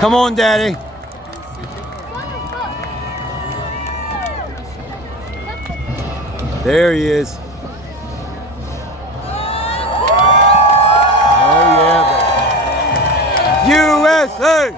Come on, Daddy. There he is. Oh yeah, baby. USA!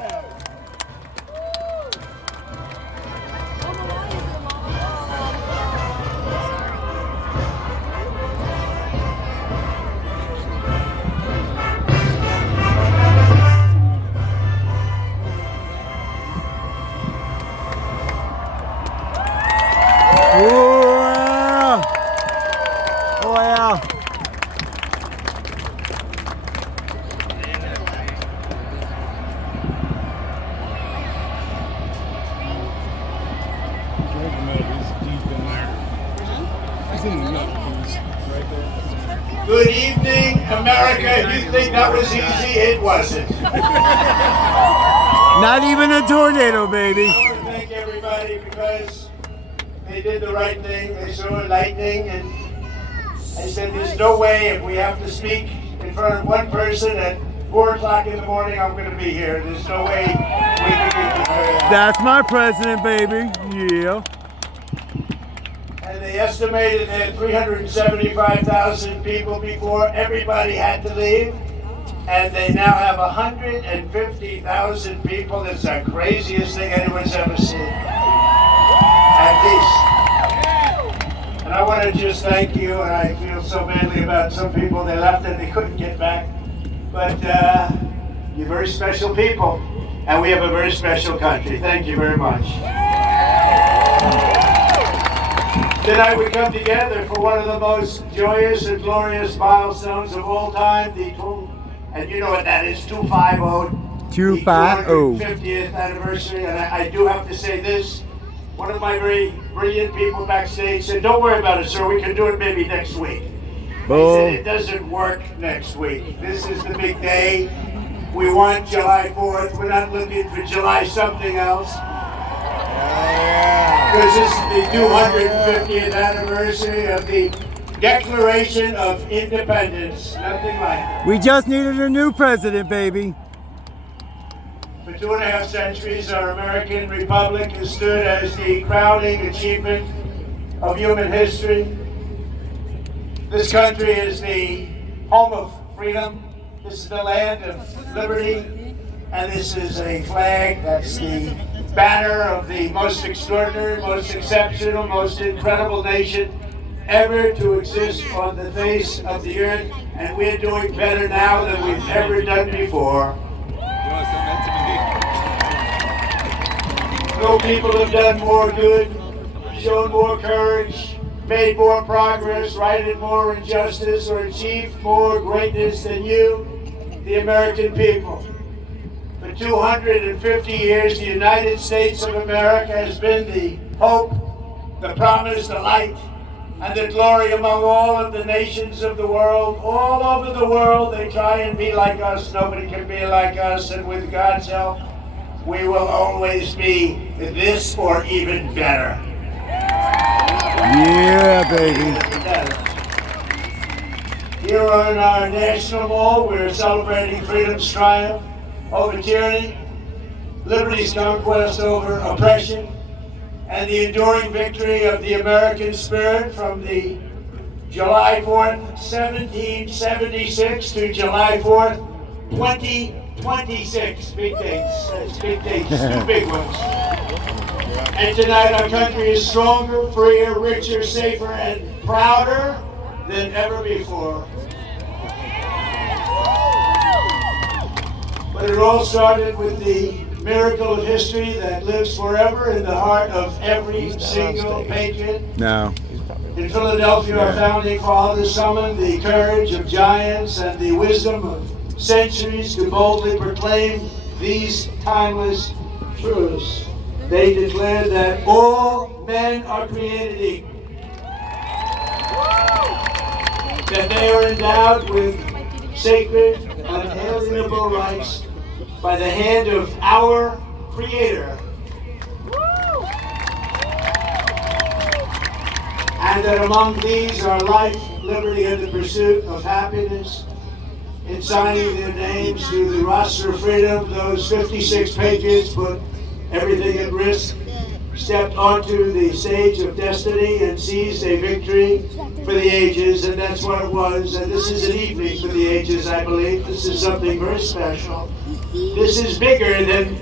Good evening, America. If you think that was easy, it wasn't. Not even a tornado, baby. I want to thank everybody because they did the right thing. They saw lightning, and I said, there's no way if we have to speak in front of one person at 4 o'clock in the morning, I'm going to be here. There's no way we can be prepared. That's my president, baby. Yeah. And they estimated they had 375,000 people before everybody had to leave. And they now have 150,000 people. It's the craziest thing anyone's ever seen. At least. And I want to just thank you, and I feel so badly about some people. They left and they couldn't get back. But you're very special people. And we have a very special country. Thank you very much. Tonight we come together for one of the most joyous and glorious milestones of all time, and you know what that is, 250. 250. 50th anniversary, and I do have to say this. One of my very brilliant people backstage said, don't worry about it, sir, we can do it maybe next week. I said, it doesn't work next week. This is the big day. We want July 4th. We're not looking for July something else. Because this is the 250th anniversary of the Declaration of Independence. Nothing like it. We just needed a new president, baby. For 2.5 centuries, our American Republic has stood as the crowning achievement of human history. This country is the home of freedom. This is the land of liberty. And this is a flag that's the banner of the most extraordinary, most exceptional, most incredible nation ever to exist on the face of the earth. And we're doing better now than we've ever done before. No people have done more good, shown more courage, made more progress, righted more injustice, or achieved more greatness than you, the American people. For 250 years, the United States of America has been the hope, the promise, the light, and the glory among all of the nations of the world. All over the world, they try and be like us. Nobody can be like us, and with God's help, we will always be this or even better. Yeah, baby. Here on our National Mall, we're celebrating freedom's triumph over tyranny, liberty's conquest over oppression, and the enduring victory of the American spirit from the July 4th, 1776 to July 4th, 2026. Big dates. That's big dates. Two big ones. And tonight our country is stronger, freer, richer, safer, and prouder than ever before. But it all started with the miracle of history that lives forever in the heart of every single patriot. No. In Philadelphia, our founding fathers summoned the courage of giants and the wisdom of centuries to boldly proclaim these timeless truths. They declared that all men are created equal, that they are endowed with sacred, unalienable rights by the hand of our Creator, and that among these are life, liberty, and the pursuit of happiness. in signing their names to the roster of freedom. Those 56 patriots put everything at risk, stepped onto the stage of destiny and seized a victory for the ages, and that's what it was. And this is an evening for the ages, I believe. This is something very special. This is bigger than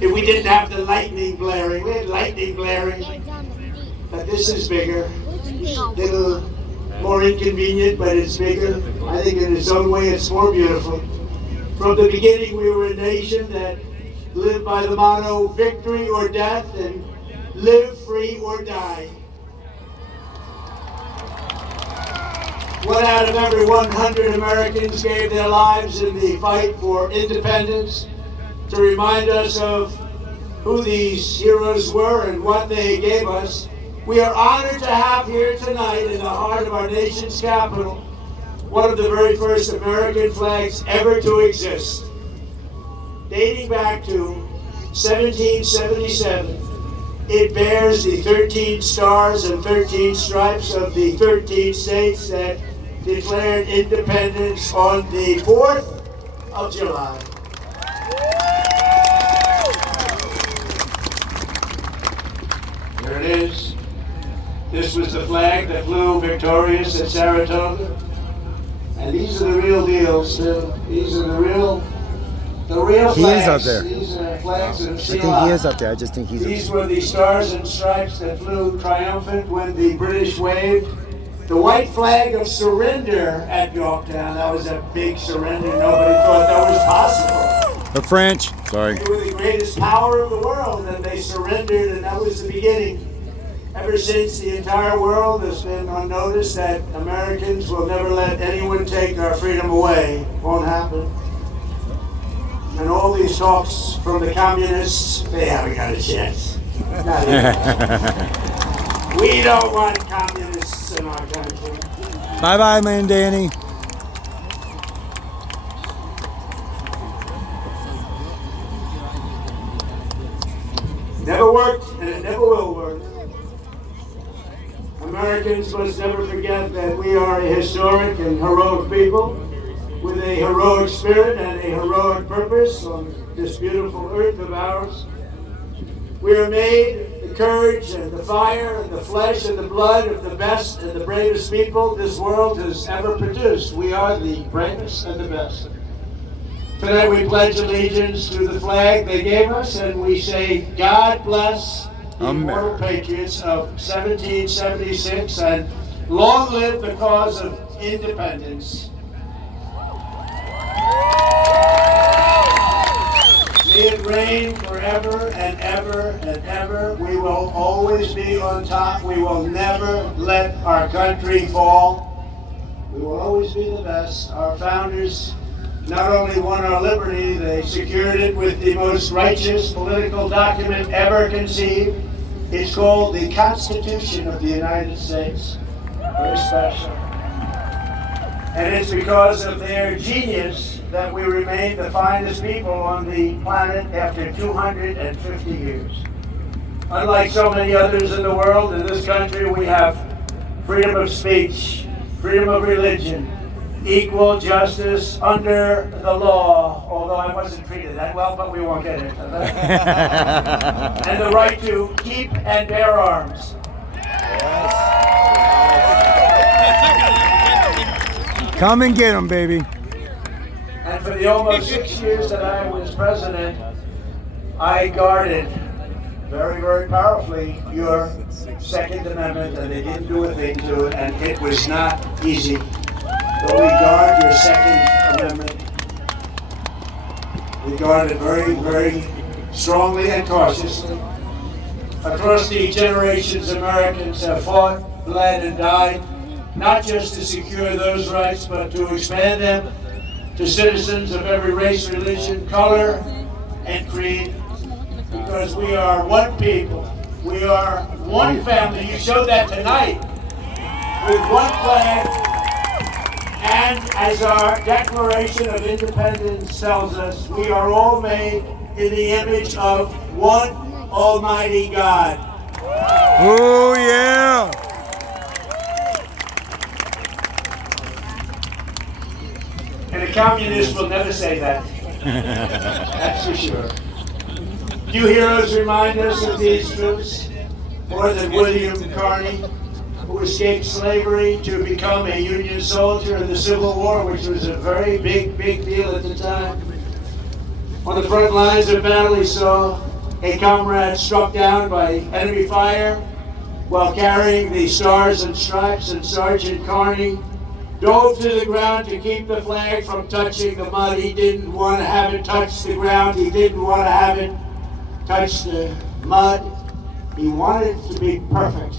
if we didn't have the lightning blaring. We had lightning blaring, but this is bigger. Little more inconvenient, but it's bigger. I think in its own way it's more beautiful. From the beginning we were a nation that lived by the motto, victory or death, and live free or die. 1 out of every 100 Americans gave their lives in the fight for independence to remind us of who these heroes were and what they gave us. We are honored to have here tonight in the heart of our nation's capital one of the very first American flags ever to exist. Dating back to 1777, it bears the 13 stars and 13 stripes of the 13 states that declared independence on the 4th of July. There it is. This was the flag that flew victorious at Saratoga. And these are the real deals, too. These are the real flags. He is up there. These are flags that have I seen think life. he is up there. I just think he's. These were the stars and stripes that flew triumphant when the British waved the white flag of surrender at Yorktown. That was a big surrender. Nobody thought that was possible. The French. Sorry. They were the greatest power of the world, and they surrendered, and that was the beginning. Ever since, the entire world has been on notice that Americans will never let anyone take our freedom away. Won't happen. And all these talks from the communists, they haven't got a chance. Not even. We don't want communists in our country. Bye-bye, man, Danny. Never worked, and it never will work. Americans must never forget that we are a historic and heroic people with a heroic spirit and a heroic purpose on this beautiful earth of ours. We are made the courage and the fire and the flesh and the blood of the best and the bravest people this world has ever produced. We are the bravest and the best. Tonight we pledge allegiance to the flag they gave us, and we say, God bless the immortal patriots of 1776, and long live the cause of independence. May it reign forever and ever and ever. We will always be on top. We will never let our country fall. We will always be the best. Our founders not only won our liberty, they secured it with the most righteous political document ever conceived. It's called the Constitution of the United States. Very special. And it's because of their genius that we remain the finest people on the planet after 250 years. Unlike so many others in the world, in this country we have freedom of speech, freedom of religion, equal justice under the law, although I wasn't treated that well, but we won't get into that. And the right to keep and bear arms. Come and get him, baby. And for the almost 6 years that I was president, I guarded very, very powerfully your Second Amendment, and they didn't do a thing to it, and it was not easy. But we guard your Second Amendment. We guard it very, very strongly and cautiously. Across the generations, Americans have fought, bled, and died, not just to secure those rights, but to expand them to citizens of every race, religion, color, and creed. Because we are one people. We are one family. You showed that tonight with one flag. And as our Declaration of Independence tells us, we are all made in the image of one Almighty God. Oh, yeah. And The communists will never say that. That's for sure. Few heroes remind us of these troops, more than William Carney, who escaped slavery to become a Union soldier in the Civil War, which was a very big deal at the time. On the front lines of battle, he saw a comrade struck down by enemy fire while carrying the Stars and Stripes, and Sergeant Carney dove to the ground to keep the flag from touching the mud. He didn't want to have it touch the ground. He didn't want to have it touch the mud. He wanted it to be perfect.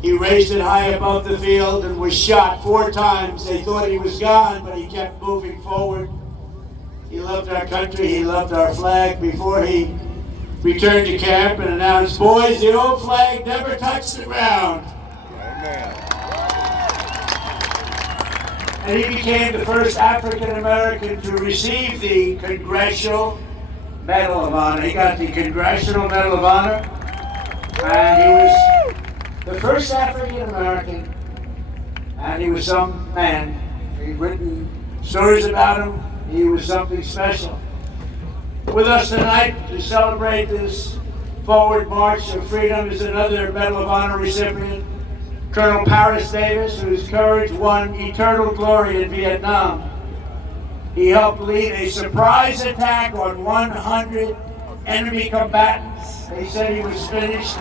He raised it high above the field and was shot 4 times. They thought he was gone, but he kept moving forward. He loved our country. He loved our flag. Before he returned to camp and announced, "Boys, the old flag never touched the ground." Amen. And he became the first African American to receive the Congressional Medal of Honor. He got the Congressional Medal of Honor, and he was the first African American, and he was some man. He'd written stories about him. He was something special. With us tonight to celebrate this forward march of freedom is another Medal of Honor recipient, Colonel Paris Davis, whose courage won eternal glory in Vietnam. He helped lead a surprise attack on 100 enemy combatants. They said he was finished.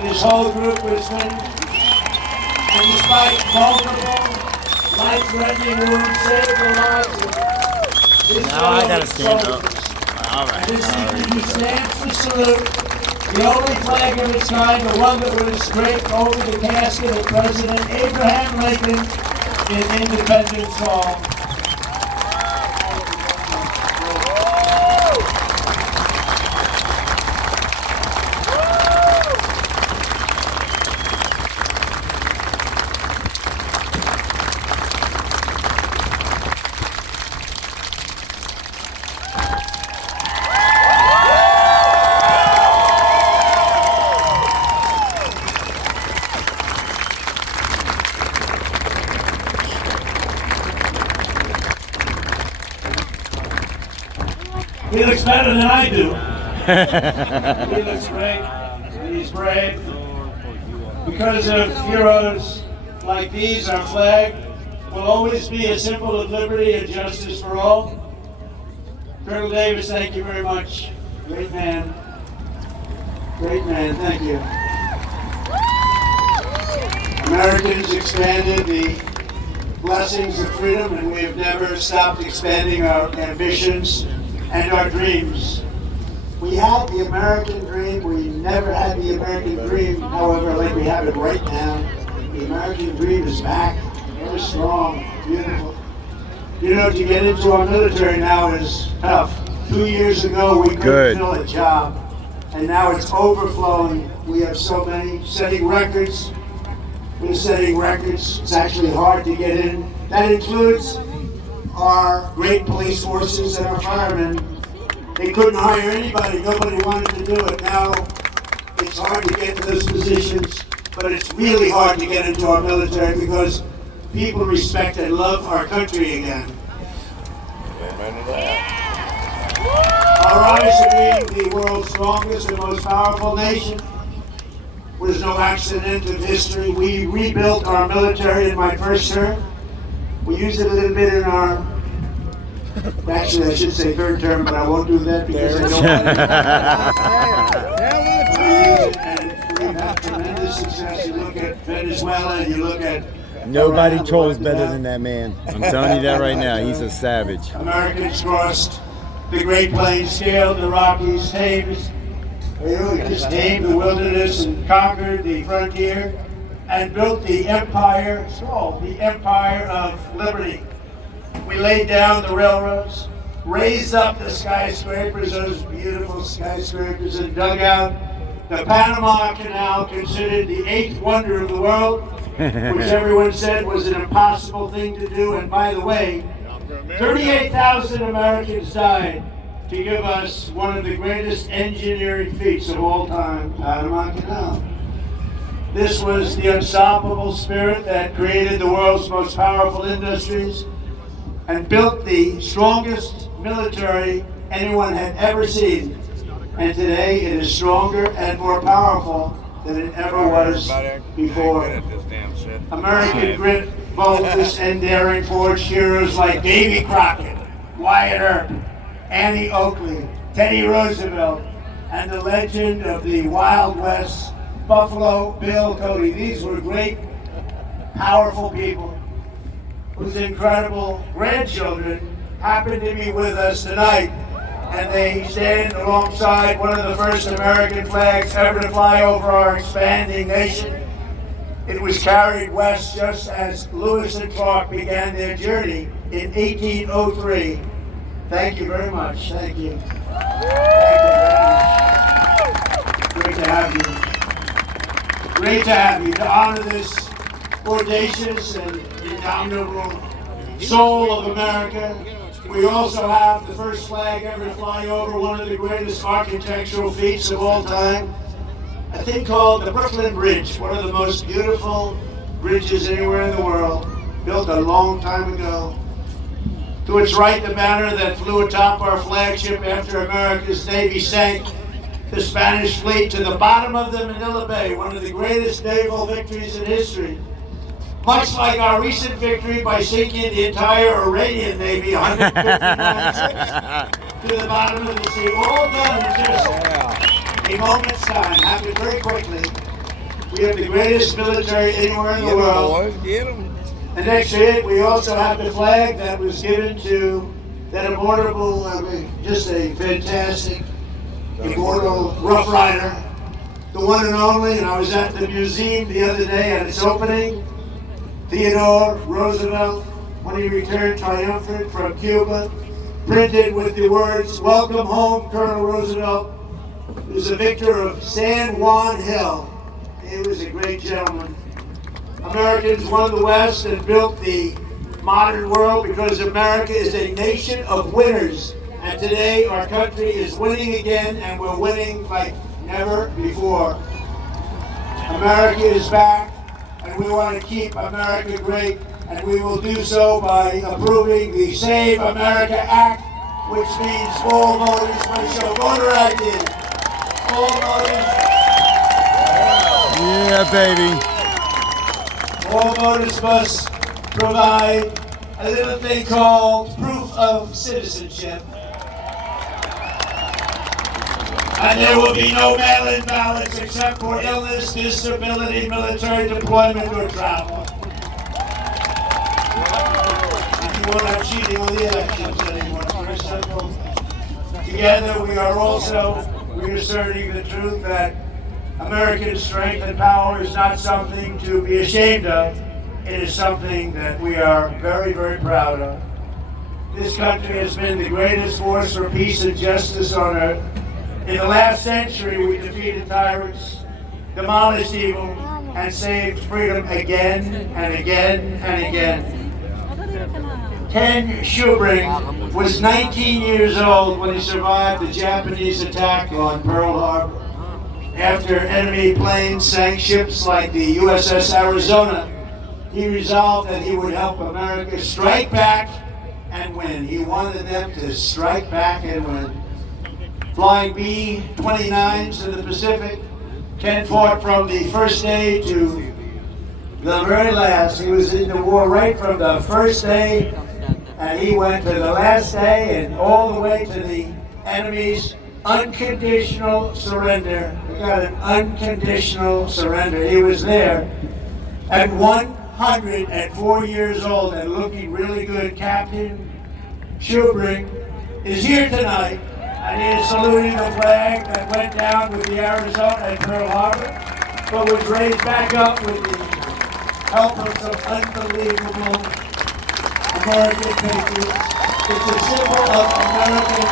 His whole group was finished. And despite multiple life-threatening wounds, saved the lives of his fellow soldiers. And this evening he stands to salute the only flag of its kind, the one that was draped over the casket of President Abraham Lincoln in Independence Hall. He looks better than I do. He looks great. He's brave. Because of heroes like these, our flag will always be a symbol of liberty and justice for all. Colonel Davis, thank you very much. Great man. Great man, thank you. Americans expanded the blessings of freedom, and we have never stopped expanding our ambitions and our dreams. We had the American dream. We never had the American dream, however, like we have it right now. The American dream is back, very strong, beautiful. You know, to get into our military now is tough. 2 years ago, we couldn't fill a job, and now it's overflowing. We have so many setting records. We're setting records. It's actually hard to get in. That includes our great police forces and our firemen. They couldn't hire anybody. Nobody wanted to do it. Now it's hard to get to those positions, but it's really hard to get into our military because people respect and love our country again. Our rise to being the world's strongest and most powerful nation was no accident of history. We rebuilt our military in my first term. We used it a little bit in our, actually I should say third term, but I won't do that because I don't want to. We use it and we've had tremendous success. You look at Venezuela and you look at Nobody trolls better than that man. I'm telling you that right now. He's a savage. Americans crossed the Great Plains, scaled the Rockies, tamed the wilderness and conquered the frontier and built the empire, it's called the Empire of Liberty. We laid down the railroads, raised up the skyscrapers, those beautiful skyscrapers, and dug out the Panama Canal, considered the 8th wonder of the world, which everyone said was an impossible thing to do. And by the way, 38,000 Americans died to give us one of the greatest engineering feats of all time, Panama Canal. This was the unstoppable spirit that created the world's most powerful industries. and built the strongest military anyone had ever seen. And today it is stronger and more powerful than it ever was before. American grit, boldness, and daring forged heroes like Davy Crockett, Wyatt Earp, Annie Oakley, Teddy Roosevelt, and the legend of the Wild West, Buffalo Bill Cody. These were great, powerful people whose incredible grandchildren happen to be with us tonight. And they stand alongside one of the first American flags ever to fly over our expanding nation. It was carried west just as Lewis and Clark began their journey in 1803. Thank you very much. Thank you. Thank you very much. Great to have you. Great to have you to honor this audacious and indomitable soul of America. We also have the first flag ever to fly over one of the greatest architectural feats of all time, a thing called the Brooklyn Bridge, one of the most beautiful bridges anywhere in the world, built a long time ago. To its right, the banner that flew atop our flagship after America's Navy sank the Spanish fleet to the bottom of the Manila Bay, one of the greatest naval victories in history. Much like our recent victory by sinking the entire Iranian Navy 159 to the bottom of the sea, all done in just a moment's time. Happened very quickly. We have the greatest military anywhere in the world. And next to it, we also have the flag that was given to that immortal, just a fantastic, immortal Rough Rider, the one and only. And I was at the museum the other day at its opening. Theodore Roosevelt, when he returned triumphant from Cuba, printed with the words, "Welcome home, Colonel Roosevelt." He was a victor of San Juan Hill. He was a great gentleman. Americans won the West and built the modern world because America is a nation of winners. And today our country is winning again, and we're winning like never before. America is back. And we want to keep America great, and we will do so by approving the Save America Act, which means all voters must show voter ID. All voters. Yeah, baby. All voters must provide a little thing called proof of citizenship. And there will be no mail-in ballots except for illness, disability, military deployment, or travel. And you won't have cheating on the elections anymore. It's very simple. Together we are also reasserting the truth that American strength and power is not something to be ashamed of. It is something that we are very, very proud of. This country has been the greatest force for peace and justice on earth. In the last century, we defeated tyrants, demolished evil, and saved freedom again and again and again. Ken Schubring was 19 years old when he survived the Japanese attack on Pearl Harbor. After enemy planes sank ships like the USS Arizona, he resolved that he would help America strike back and win. He wanted them to strike back and win. Flying B-29s to the Pacific, Ken fought from the first day to the very last. He was in the war right from the first day, and he went to the last day and all the way to the enemy's unconditional surrender. We got an unconditional surrender. He was there at 104 years old and looking really good. Captain Schubring is here tonight. And he is saluting the flag that went down with the Arizona and Pearl Harbor, but was raised back up with the help of some unbelievable American patriots. It's a symbol of American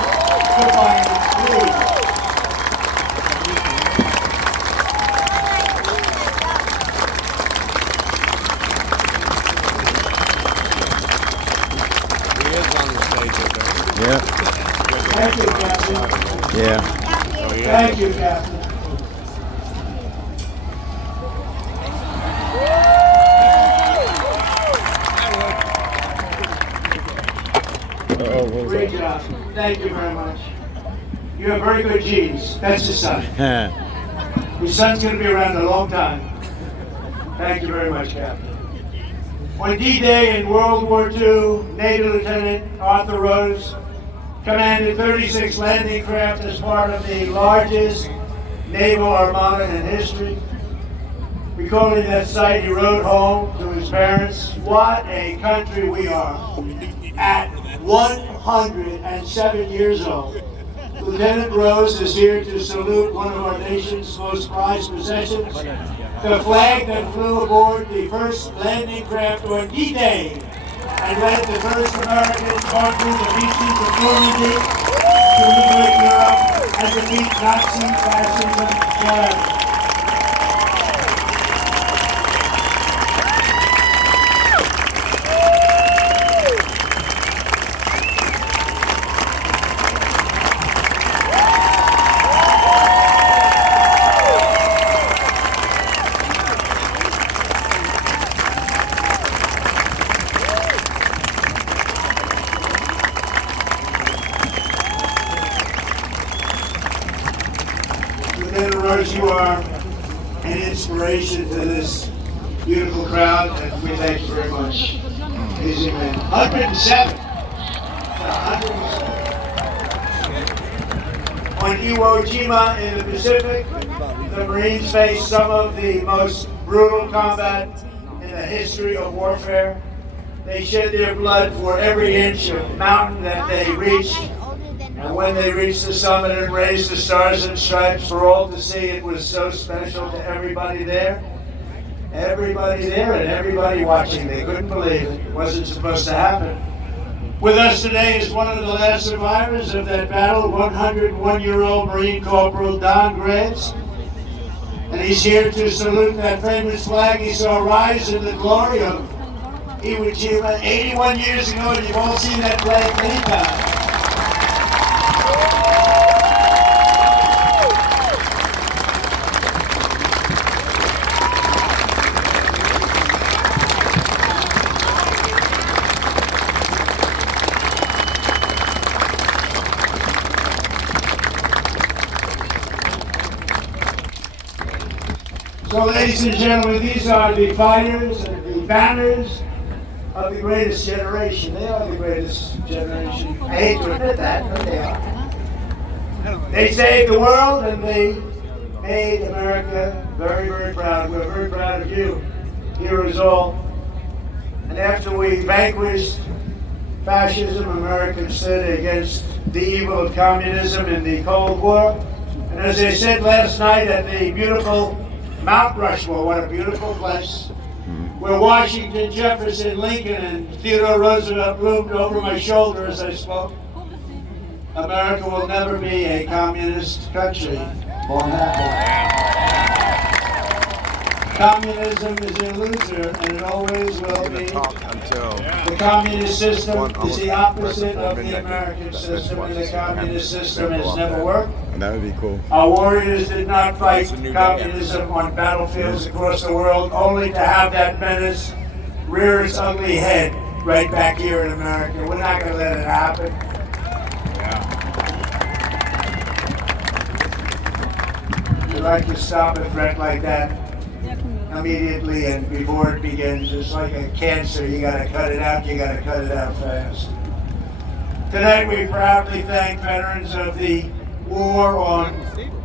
defiance. Yeah. Thank you, Captain. Yeah. Thank you, Captain. Oh, what was Great that? job. Thank you very much. You have very good genes. That's his son. His son's going to be around a long time. Thank you very much, Captain. On D-Day in World War II, Navy Lieutenant Arthur Rose commanded 36 landing craft as part of the largest naval armada in history. Recalling that sight, he wrote home to his parents, "What a country we are." At 107 years old, Lieutenant Rose is here to salute one of our nation's most prized possessions, the flag that flew aboard the first landing craft on D-Day and led the first Americans on through the beaches of Normandy to liberate Europe and defeat Nazi fascism forever. Lieutenant Rose, you are an inspiration to this beautiful crowd, and we thank you very much. Amazing man. 107. 107. On Iwo Jima in the Pacific, the Marines faced some of the most brutal combat in the history of warfare. They shed their blood for every inch of mountain that they reached. And when they reached the summit and raised the stars and stripes for all to see, it was so special to everybody there. Everybody there and everybody watching. They couldn't believe it. It wasn't supposed to happen. With us today is one of the last survivors of that battle, 101-year-old Marine Corporal Don Gretz. And he's here to salute that famous flag he saw rise in the glory of Iwo Jima 81 years ago, and you've all seen that flag many times. So, ladies and gentlemen, these are the fighters and the banners of the greatest generation. They are the greatest generation. I hate to admit that, but they are. They saved the world and they made America very, very proud. We're very proud of you, heroes all. And after we vanquished fascism, America stood against the evil of communism in the Cold War. And as I said last night at the beautiful Mount Rushmore, what a beautiful place, where Washington, Jefferson, Lincoln, and Theodore Roosevelt loomed over my shoulder as I spoke. America will never be a communist country. Won't happen. Communism is a loser, and it always will be. The communist system is the opposite of the American system, and the communist system has never worked. And that would be cool. Our warriors did not fight communism on battlefields across the world, only to have that menace rear its ugly head right back here in America. We're not going to let it happen. We'd like to stop a threat like that immediately and before it begins. It's like a cancer. You got to cut it out. You got to cut it out fast. Tonight we proudly thank veterans of the war on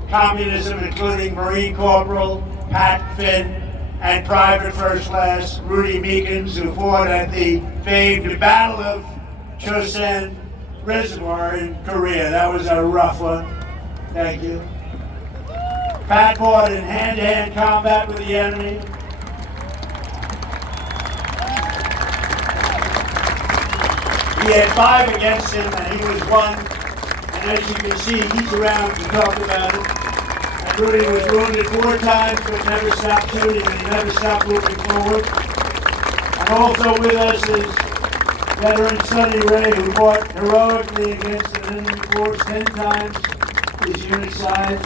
communism, including Marine Corporal Pat Finn and Private First Class Rudy Meekins, who fought at the famed Battle of Chosin Reservoir in Korea. That was a rough one. Thank you. Pat fought in hand-to-hand combat with the enemy. He had 5 against him, and he was 1. And as you can see, he's around to talk about it. And Rudy was wounded 4 times, but never stopped shooting, and he never stopped moving forward. And also with us is veteran Sonny Ray, who fought heroically against an enemy force 10 times his unit size,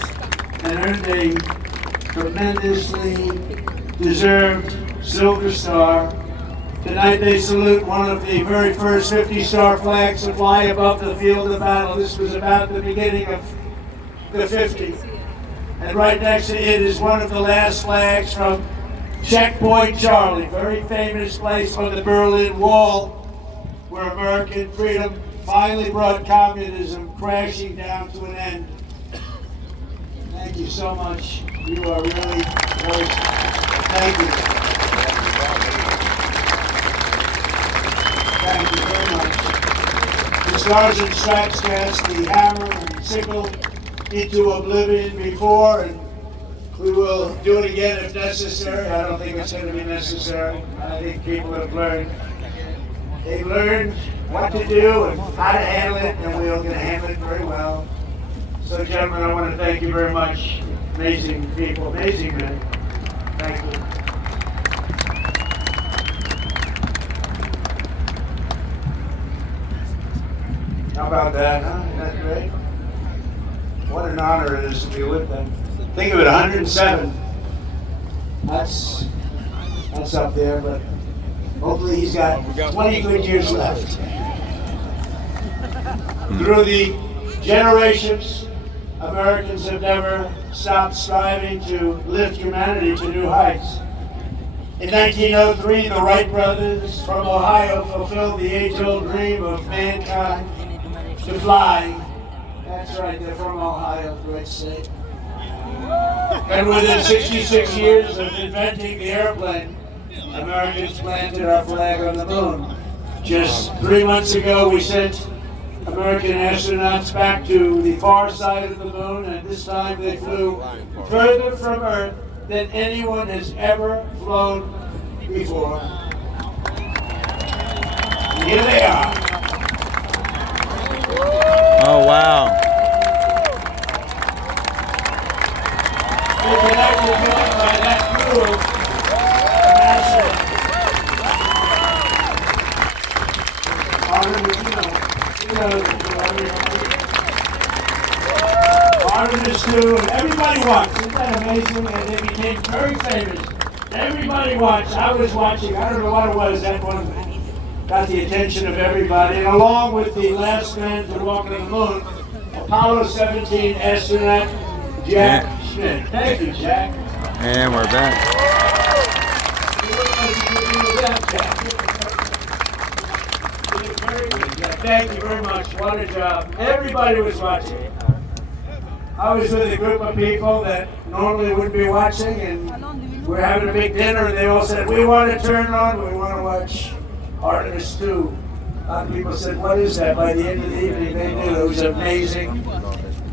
and earned a tremendously deserved Silver Star Tonight they salute one of the very first 50-star flags to fly above the field of battle. This was about the beginning of the 50s. And right next to it is one of the last flags from Checkpoint Charlie, very famous place on the Berlin Wall, where American freedom finally brought communism crashing down to an end. Thank you so much. You are really very, thank you. Thank you very much. The Sergeant Straps cast the hammer and sickle into oblivion before, and we will do it again if necessary. I don't think it's going to be necessary. I think people have learned. They've learned what to do and how to handle it, and we're going to handle it very well. So, gentlemen, I want to thank you very much. Amazing people, amazing men. Thank you. How about that, huh? Isn't that great? What an honor it is to be with them. Think of it, 107. That's up there, but hopefully he's got 20 good years left. Through the generations, Americans have never stopped striving to lift humanity to new heights. In 1903, the Wright brothers from Ohio fulfilled the age-old dream of mankind to fly. That's right, they're from Ohio, great state. And within 66 years of inventing the airplane, Americans planted our flag on the moon. Just 3 months ago, we sent American astronauts back to the far side of the moon, and this time they flew further from Earth than anyone has ever flown before. And here they are. Oh, wow. They're connected by that crew of NASA. Artemis 2, and everybody watched. Isn't that amazing? And they became very famous. Everybody watched. I was watching. I don't know what it was. That one got the attention of everybody. And along with the last man to walk on the moon, Apollo 17 astronaut Jack Schmitt. Thank you, Jack. And we're back. Thank you very much. What a job. Everybody was watching. I was with a group of people that normally wouldn't be watching, and we're having a big dinner, and they all said, we want to turn on, we want to watch Artemis 2. A lot of people said, what is that? By the end of the evening, they knew it was amazing.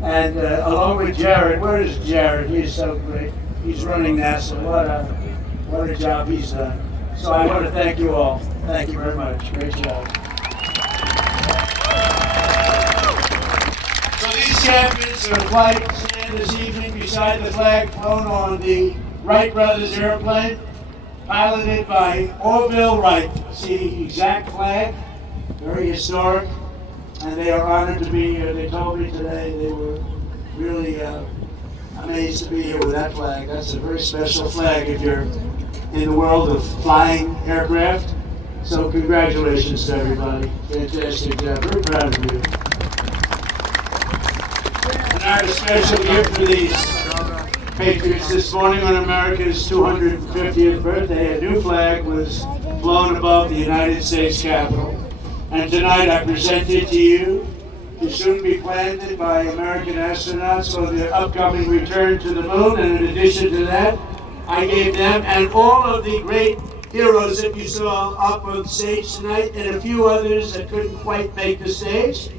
And along with Jared, where is Jared? He's so great. He's running NASA. What a job he's done. So I want to thank you all. Thank you very much. Great job. So these champions are flight stand this evening beside the flag flown on the Wright brothers airplane, piloted by Orville Wright. See the exact flag, very historic, and they are honored to be here. They told me today they were really amazed to be here with that flag. That's a very special flag if you're in the world of flying aircraft. So congratulations to everybody. Fantastic job. Very proud of you. And our special gift for these patriots this morning on America's 250th birthday, a new flag was flown above the United States Capitol. And tonight I present it to you to soon be planted by American astronauts for their upcoming return to the moon. And in addition to that, I gave them and all of the great heroes that you saw up on stage tonight and a few others that couldn't quite make the stage,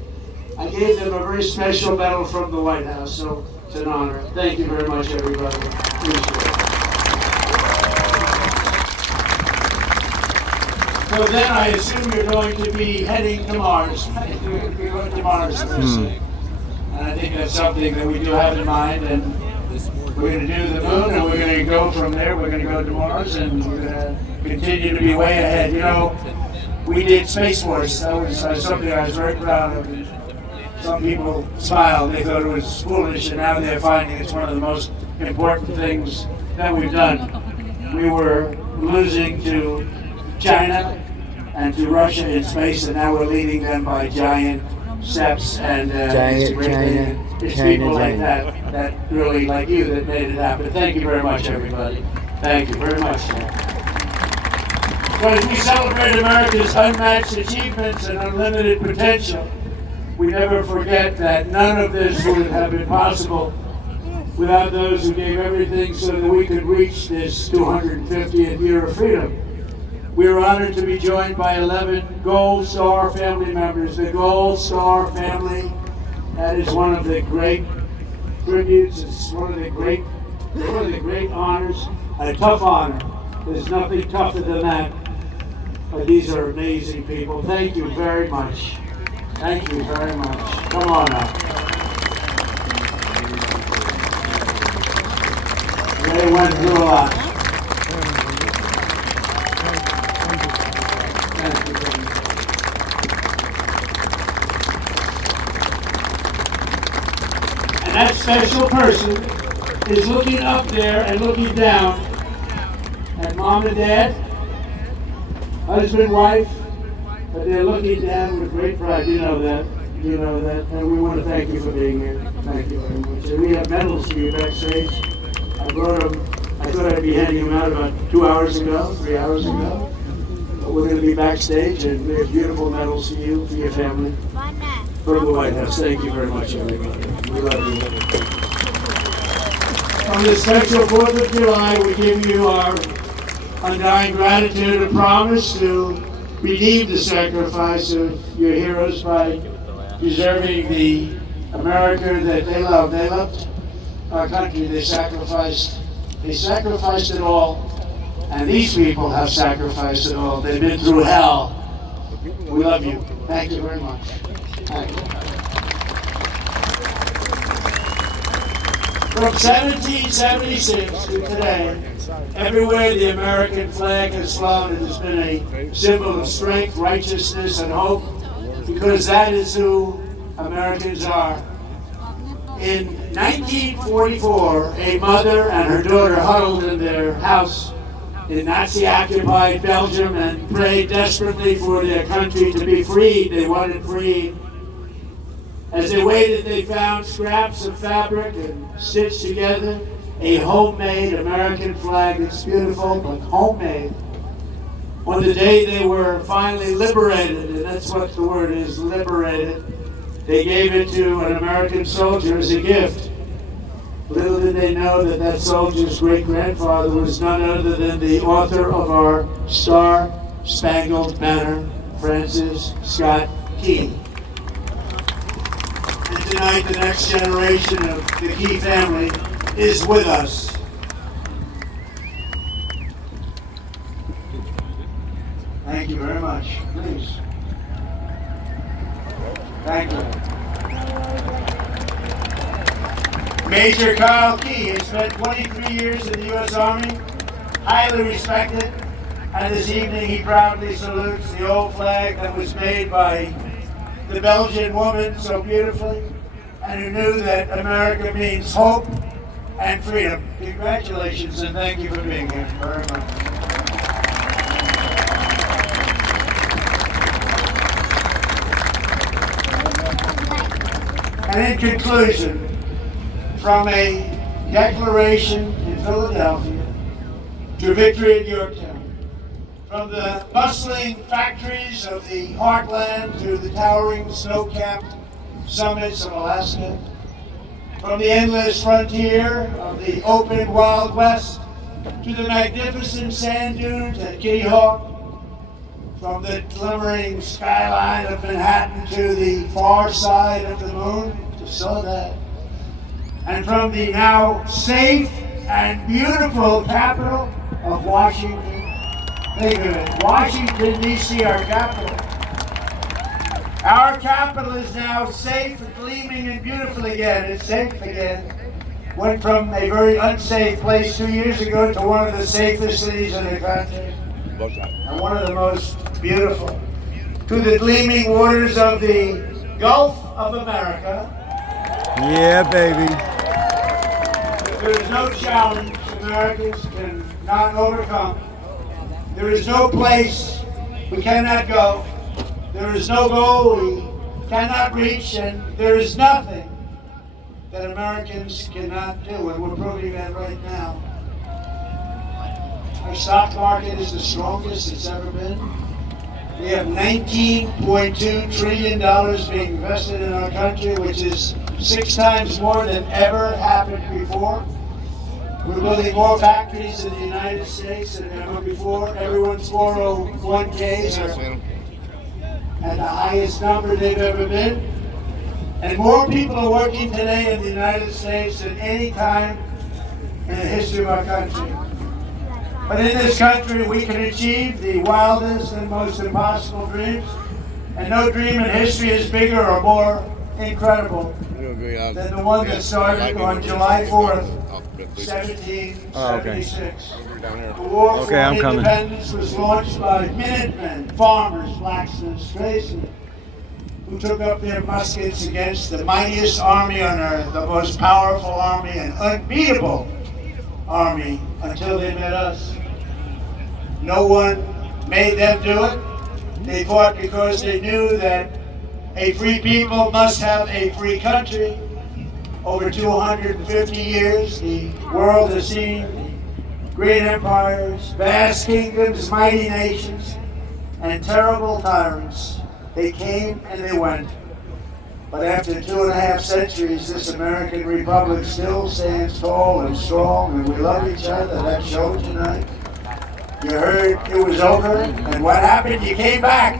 I gave them a very special medal from the White House. So it's an honor. Thank you very much, everybody. Appreciate it. So then I assume you're going to be heading to Mars. You're going to be going to Mars first. And I think that's something that we do have in mind. And we're going to do the moon, and we're going to go from there. We're going to go to Mars, and we're going to continue to be way ahead. You know, we did Space Force. That was something I was very proud of. Some people smiled. They thought it was foolish, and now they're finding it's one of the most important things that we've done. We were losing to China and to Russia in space, and now we're leading them by giant steps, and it's a great thing. It's people like that, that really, like you, that made it happen. Thank you very much, everybody. Thank you very much, Sam. So as we celebrate America's unmatched achievements and unlimited potential, we never forget that none of this would have been possible without those who gave everything so that we could reach this 250th year of freedom. We are honored to be joined by 11 Gold Star family members. The Gold Star family, that is one of the great tributes. It's one of the great honors. A tough honor. There's nothing tougher than that. But these are amazing people. Thank you very much. Thank you very much. Come on up. They went through a lot. Thank you very much. And that special person is looking up there and looking down at mom and dad, husband, wife, but they're looking down with great pride. You know that. You know that. And we want to thank you for being here. Thank you very much. And we have medals for you backstage. I brought them. I thought I'd be handing them out about 2 hours ago, 3 hours ago. But we're going to be backstage, and we have beautiful medals for you, for your family, from the White House. Thank you very much, everybody. We love you. On this special 4th of July, we give you our undying gratitude and promise to redeem the sacrifice of your heroes by preserving the America that they love. They loved our country. They sacrificed it all. And these people have sacrificed it all. They've been through hell. We love you. Thank you very much. Thank you. From 1776 to today, everywhere the American flag has flown, it has been a symbol of strength, righteousness, and hope, because that is who Americans are. In 1944, a mother and her daughter huddled in their house in Nazi-occupied Belgium and prayed desperately for their country to be freed. They wanted freed. As they waited, they found scraps of fabric and stitched together a homemade American flag. It's beautiful, but homemade. On the day they were finally liberated, and that's what the word is, liberated, they gave it to an American soldier as a gift. Little did they know that that soldier's great-grandfather was none other than the author of our Star-Spangled Banner, Francis Scott Key. And tonight, the next generation of the Key family is with us. Thank you very much. Please. Thank you. Major Carl Key has spent 23 years in the U.S. Army, highly respected, and this evening he proudly salutes the old flag that was made by the Belgian woman so beautifully, and who knew that America means hope and freedom. Congratulations, and thank you for being here very much. And in conclusion, from a declaration in Philadelphia to victory at Yorktown, from the bustling factories of the heartland to the towering snow-capped summits of Alaska, from the endless frontier of the open Wild West to the magnificent sand dunes at Kitty Hawk, from the glimmering skyline of Manhattan to the far side of the moon, to Soledad, and from the now safe and beautiful capital of Washington. Think of it, Washington, D.C., our capital. Our capital is now safe and gleaming and beautiful again. It's safe again. Went from a very unsafe place 2 years ago to one of the safest cities in the country. And one of the most beautiful. To the gleaming waters of the Gulf of America. Yeah, baby. There is no challenge Americans cannot overcome. There is no place we cannot go. There is no goal we cannot reach, and there is nothing that Americans cannot do, and we're proving that right now. Our stock market is the strongest it's ever been. We have $19.2 trillion being invested in our country, which is 6 times more than ever happened before. We're building more factories in the United States than ever before. Everyone's 401ks are at the highest number they've ever been. And more people are working today in the United States than any time in the history of our country. But in this country, we can achieve the wildest and most impossible dreams. And no dream in history is bigger or more incredible than the one that started on July 4th, 1776. The War for Independence was launched by Minutemen, farmers, blacksmiths, tradesmen, who took up their muskets against the mightiest army on earth, the most powerful army and unbeatable army until they met us. No one made them do it. They fought because they knew that a free people must have a free country. Over 250 years, the world has seen great empires, vast kingdoms, mighty nations, and terrible tyrants. They came and they went. But after 2.5 centuries, this American Republic still stands tall and strong, and we love each other. That showed tonight. You heard it was over, and what happened? You came back.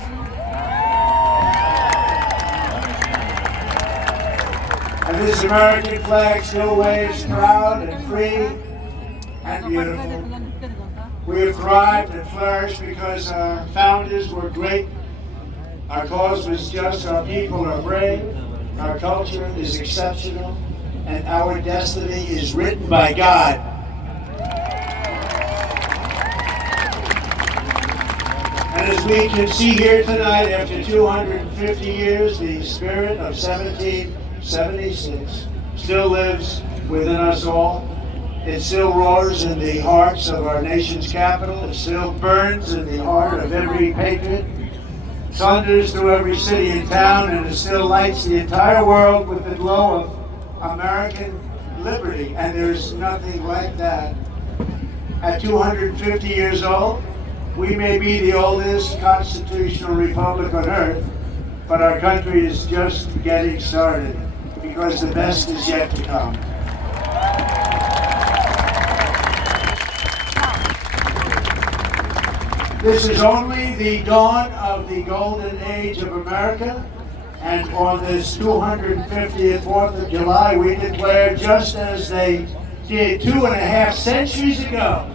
And this American flag still waves proud and free and beautiful. We have thrived and flourished because our founders were great. Our cause was just, our people are brave, our culture is exceptional, and our destiny is written by God. And as we can see here tonight, after 250 years, the spirit of 1776 still lives within us all. It still roars in the hearts of our nation's capital. It still burns in the heart of every patriot. Thunders through every city and town, and it still lights the entire world with the glow of American liberty. And there's nothing like that. At 250 years old, we may be the oldest constitutional republic on earth, but our country is just getting started because the best is yet to come. This is only the dawn of the golden age of America, and on this 250th 4th of July, we declare, just as they did 2.5 centuries ago,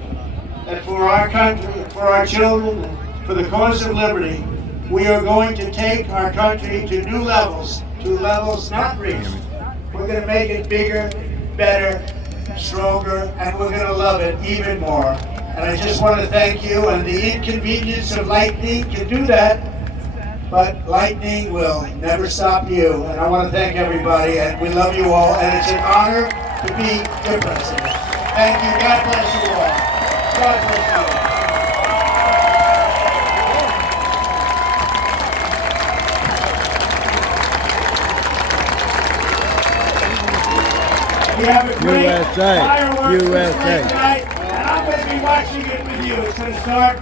that for our country, for our children, and for the cause of liberty, we are going to take our country to new levels, to levels not reached. We're going to make it bigger, better, stronger, and we're going to love it even more. And I just want to thank you, and the inconvenience of lightning can do that, but lightning will never stop you. And I want to thank everybody, and we love you all, and it's an honor to be your president. Thank you. God bless you all. God bless you all. We have a great fireworks display tonight, and I'm going to be watching it with you. It's going to start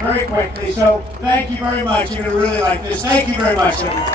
very quickly. So thank you very much. You're going to really like this. Thank you very much, everyone.